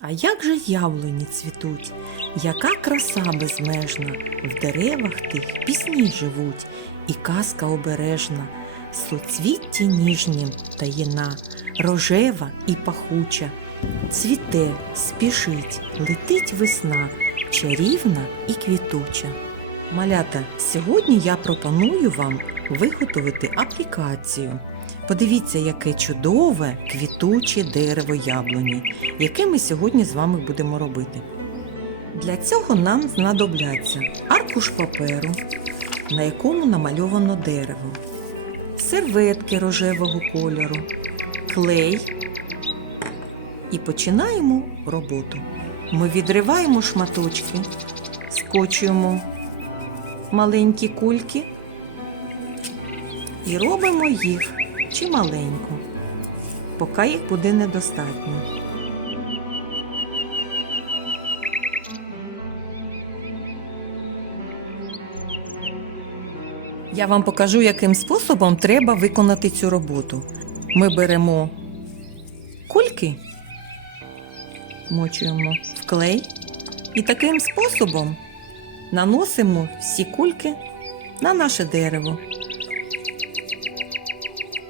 А як же яблуні цвітуть, яка краса безмежна, в деревах тих пісні живуть, і казка обережна, соцвітті ніжнім таїна, рожева і пахуча, цвіте, спішить, летить весна, чарівна і квітуча. Малята, сьогодні я пропоную вам виготовити аплікацію. Подивіться, яке чудове квітуче дерево яблуні, яке ми сьогодні з вами будемо робити. Для цього нам знадобляться аркуш паперу, на якому намальовано дерево, серветки рожевого кольору, клей і починаємо роботу. Ми відриваємо шматочки, скочуємо маленькі кульки і робимо їх чималенько, поки їх буде недостатньо. Я вам покажу, яким способом треба виконати цю роботу. Ми беремо кульки, мочуємо в клей і таким способом наносимо всі кульки на наше дерево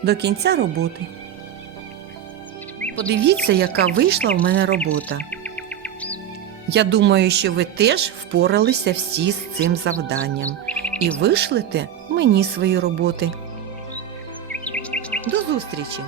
до кінця роботи. Подивіться, яка вийшла в мене робота. Я думаю, що ви теж впоралися всі з цим завданням і вишлете мені свої роботи. До зустрічі!